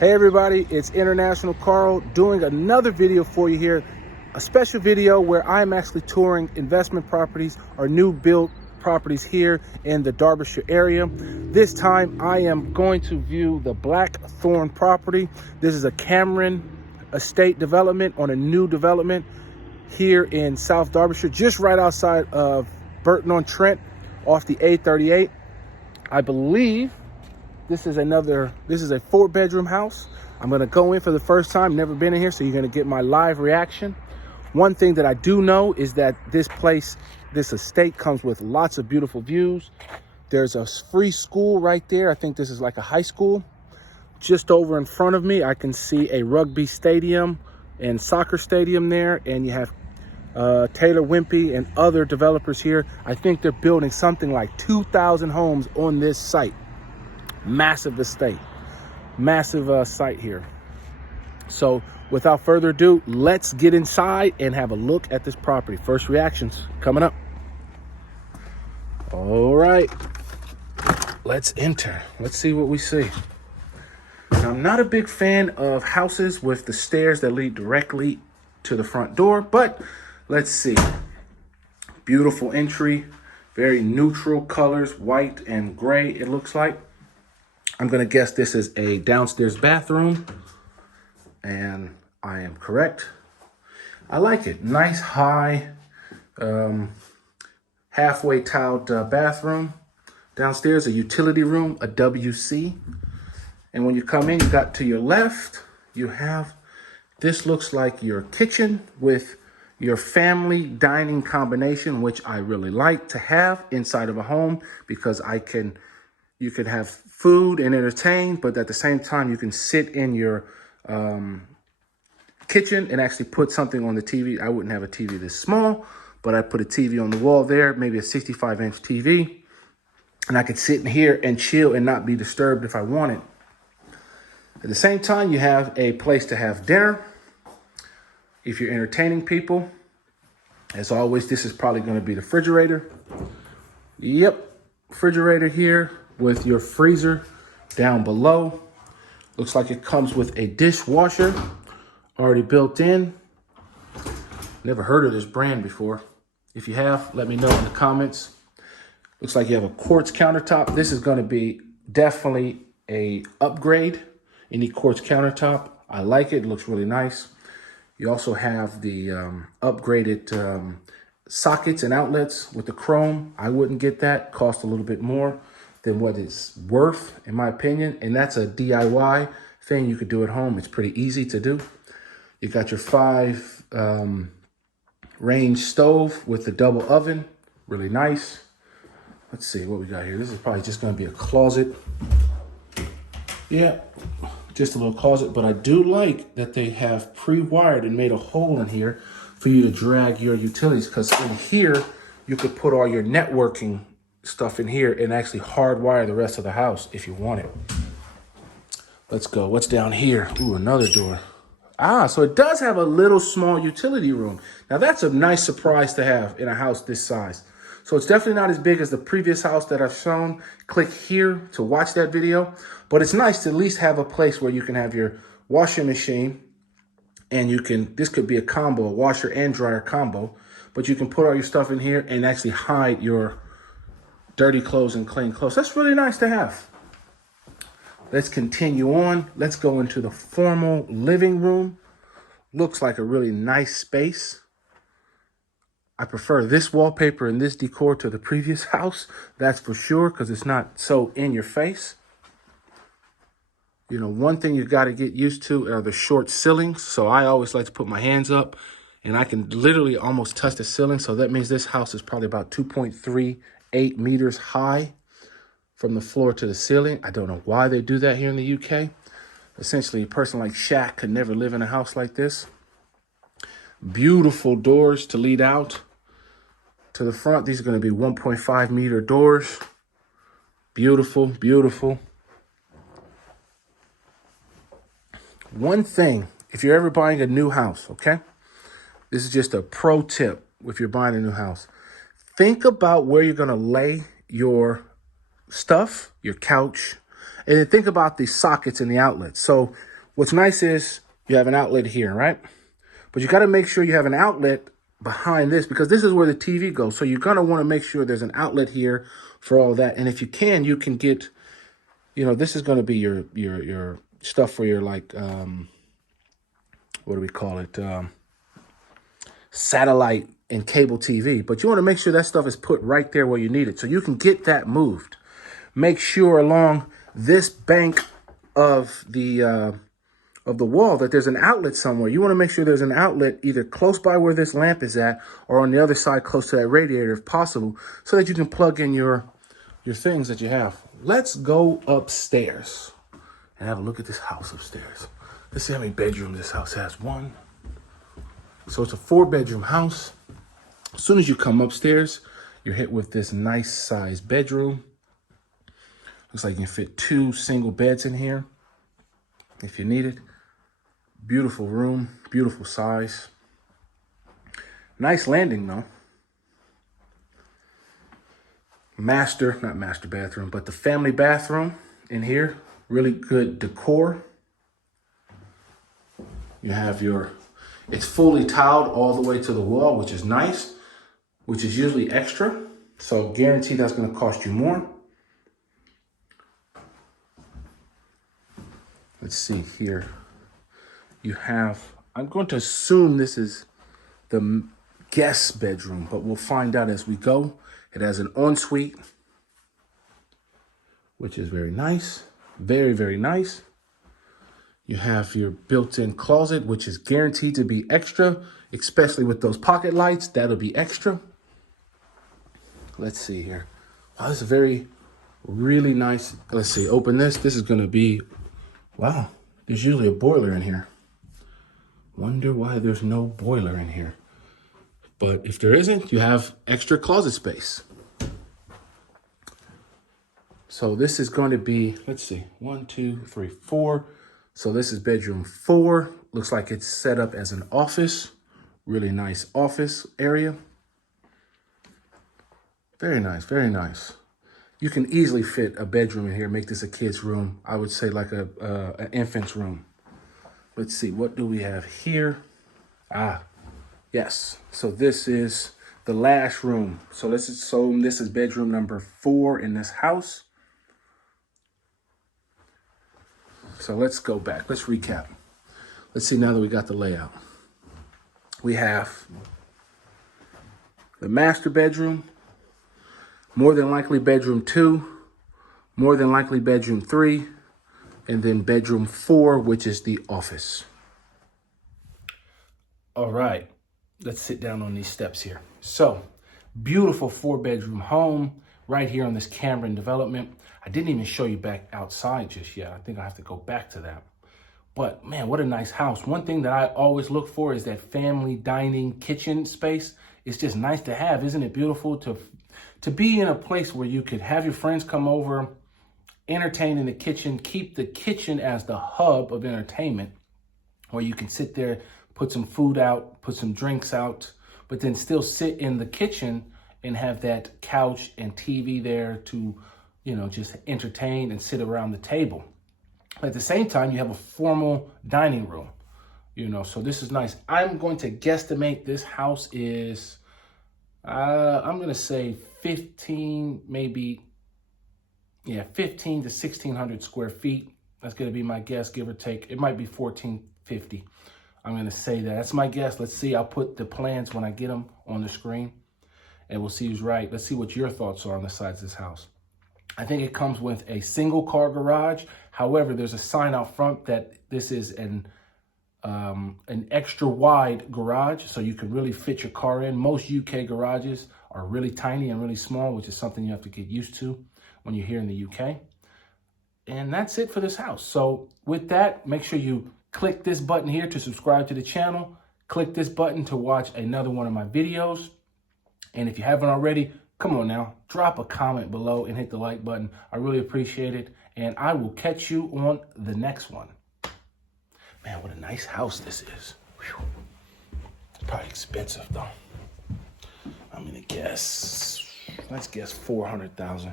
Hey everybody, it's International Carl doing another video for you here. A special video where I'm actually touring investment properties or new built properties here in the Derbyshire area. This time I am going to view the Blackthorn property. This is a Cameron estate development on a new development here in South Derbyshire, just right outside of Burton-on-Trent off the A38. I believe this is a 4-bedroom house. I'm gonna go in for the first time, never been in here, so you're gonna get my live reaction. One thing that I do know is that this estate comes with lots of beautiful views. There's a free school right there. I think this is like a high school. Just over in front of me, I can see a rugby stadium and soccer stadium there, and you have Taylor Wimpey and other developers here. I think they're building something like 2,000 homes on this site. Massive estate, massive site here. So without further ado, let's get inside and have a look at this property. First reactions coming up. All right, let's enter. Let's see what we see. Now, I'm not a big fan of houses with the stairs that lead directly to the front door, but let's see. Beautiful entry, very neutral colors, white and gray it looks like. I'm gonna guess this is a downstairs bathroom, and I am correct. I like it. Nice high, halfway tiled bathroom. Downstairs, a utility room, a WC. And when you come in, you got to your left, you have, this looks like your kitchen with your family dining combination, which I really like to have inside of a home because you can have food and entertain, but at the same time, you can sit in your kitchen and actually put something on the TV. I wouldn't have a TV this small, but I put a TV on the wall there, maybe a 65-inch TV, and I could sit in here and chill and not be disturbed if I wanted. At the same time, you have a place to have dinner if you're entertaining people. As always, this is probably going to be the refrigerator. Yep, refrigerator here with your freezer down below. Looks like it comes with a dishwasher already built in. Never heard of this brand before. If you have, let me know in the comments. Looks like you have a quartz countertop. This is going to be definitely a upgrade. Any quartz countertop, I like it. It looks really nice. You also have the upgraded sockets and outlets with the chrome. I wouldn't get that. Cost a little bit more than what it's worth, in my opinion. And that's a DIY thing you could do at home. It's pretty easy to do. You got your 5 range stove with the double oven. Really nice. Let's see what we got here. This is probably just going to be a closet. Yeah, just a little closet. But I do like that they have pre-wired and made a hole in here for you to drag your utilities, because in here, you could put all your networking stuff in here and actually hardwire the rest of the house if you want it. Let's go. What's down here? Ooh, another door. Ah, so it does have a little small utility room. Now that's a nice surprise to have in a house this size. So it's definitely not as big as the previous house that I've shown. Click here to watch that video. But it's nice to at least have a place where you can have your washing machine, and this could be a combo, a washer and dryer combo, but you can put all your stuff in here and actually hide your dirty clothes and clean clothes. That's really nice to have. Let's continue on. Let's go into the formal living room. Looks like a really nice space. I prefer this wallpaper and this decor to the previous house. That's for sure, because it's not so in your face. You know, one thing you got to get used to are the short ceilings. So I always like to put my hands up and I can literally almost touch the ceiling. So that means this house is probably about 2.38 meters high from the floor to the ceiling. I don't know why they do that here in the UK. Essentially, a person like Shaq could never live in a house like this. Beautiful doors to lead out to the front. These are going to be 1.5 meter doors. Beautiful, beautiful. One thing, if you're ever buying a new house, okay? This is just a pro tip if you're buying a new house. Think about where you're going to lay your stuff, your couch, And then think about the sockets and the outlets. So what's nice is you have an outlet here, right? But you got to make sure you have an outlet behind this because this is where the TV goes. So you're going to want to make sure there's an outlet here for all that. And if you can get, this is going to be your stuff for your like, what do we call it? Satellite and cable TV. But you want to make sure that stuff is put right there where you need it. So you can get that moved. Make sure along this bank of the wall that there's an outlet somewhere. You want to make sure there's an outlet either close by where this lamp is at or on the other side close to that radiator if possible so that you can plug in your things that you have. Let's go upstairs and have a look at this house upstairs. Let's see how many bedrooms this house has. One. So it's a 4-bedroom house. As soon as you come upstairs, you're hit with this nice size bedroom. Looks like you can fit 2 single beds in here if you need it. Beautiful room, beautiful size. Nice landing though. Not master bathroom, but the family bathroom in here. Really good decor. You have it's fully tiled all the way to the wall, which is nice, which is usually extra. So guarantee that's gonna cost you more. Let's see here. I'm going to assume this is the guest bedroom, but we'll find out as we go. It has an ensuite, which is very nice. Very, very nice. You have your built-in closet, which is guaranteed to be extra, especially with those pocket lights. That'll be extra. Let's see here. Wow, this is really nice. Let's see, open this. This is going to be, wow, there's usually a boiler in here. Wonder why there's no boiler in here. But if there isn't, you have extra closet space. So this is going to be, let's see, 1, 2, 3, 4. So this is bedroom 4. Looks like it's set up as an office. Really nice office area. Very nice, very nice. You can easily fit a bedroom in here, make this a kid's room. I would say like an infant's room. Let's see, what do we have here? Yes. So this is the last room. So this is bedroom number 4 in this house. So let's go back. Let's recap. Let's see now that we got the layout. We have the master bedroom, more than likely bedroom 2, more than likely bedroom 3, and then bedroom 4, which is the office. All right, let's sit down on these steps here. So, beautiful 4-bedroom home right here on this Cameron development. I didn't even show you back outside just yet. I think I have to go back to that. But man, what a nice house. One thing that I always look for is that family dining kitchen space. It's just nice to have. Isn't it beautiful to be in a place where you could have your friends come over, entertain in the kitchen, keep the kitchen as the hub of entertainment, where you can sit there, put some food out, put some drinks out, but then still sit in the kitchen and have that couch and TV there to, just entertain and sit around the table. At the same time, you have a formal dining room, so this is nice. I'm going to guesstimate this house is, I'm going to say 15 to 1,600 square feet. That's going to be my guess, give or take. It might be 1,450. I'm going to say that. That's my guess. Let's see. I'll put the plans when I get them on the screen, and we'll see who's right. Let's see what your thoughts are on the size of this house. I think it comes with a single car garage. However, there's a sign out front that this is an extra wide garage, so you can really fit your car in. Most UK garages are really tiny and really small, which is something you have to get used to when you're here in the UK. And that's it for this house. So with that, make sure you click this button here to subscribe to the channel. Click this button to watch another one of my videos. And if you haven't already, come on now, drop a comment below and hit the like button. I really appreciate it. And I will catch you on the next one. Man, what a nice house this is. Whew. It's probably expensive though. I'm gonna guess, let's guess 400,000.